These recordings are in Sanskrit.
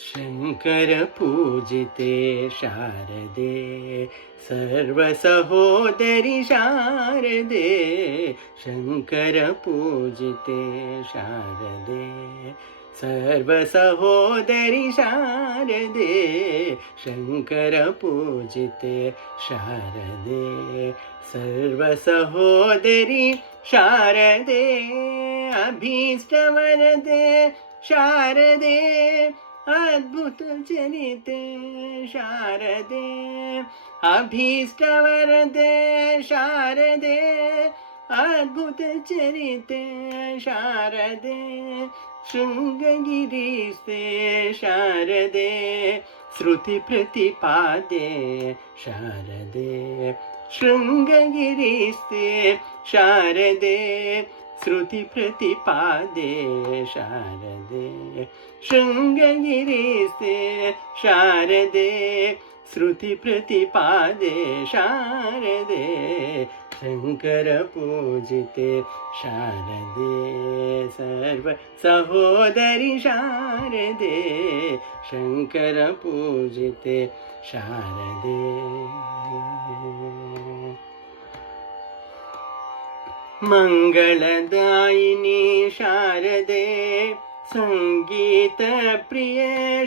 शंकर पूजिते शारदे सर्वसहोदरि शारदे शंकर पूजिते शारदे सर्वसहोदरि शारदे शंकर पूजिते शारदे सर्वसहोदरि शारदे अभीष्टवरदे शारदे अद्भुत चरिते शारदे अभीष्टवरदे शारदे अद्भुत चरिते शारदे शृंगगिरिस्ते शारदे श्रुति प्रतिपादे शारदे शृंगगिरिस्ते शारदे श्रुति प्रतिपादे शारदे शृंगगिरिस्ते शारदे श्रुति प्रतिपादे शारदे शंकर पूजिते शारदे सर्व सहोदरि शारदे शंकर पूजिते शारदे मंगलदायिनी शारदे संगीत प्रिय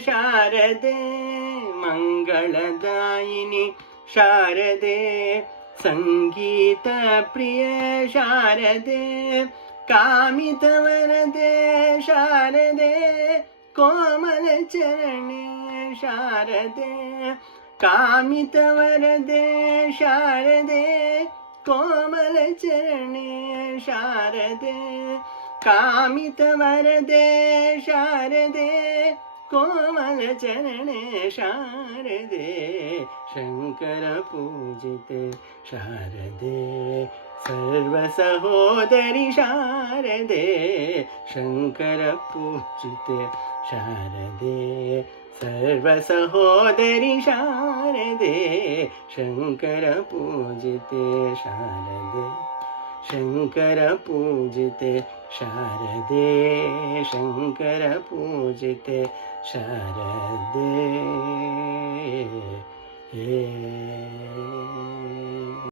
शारदे मंगलदायिनी शारदे संगीत प्रिय शारदे कामितवरदे शारदे कोमल चरणे शारदे कामितवरदे शारदे कोमल चरणे शारदे कामितवरदे शारदे कोमल चरणे शारदे शंकर पूजिते शारदे सर्वसहोदरि शारदे शंकर पूजिते शारदे सर्वसहोदरि शारदे शंकर पूजिते शारदे शंकर पूजिते शारदे शंकर पूजिते शारदे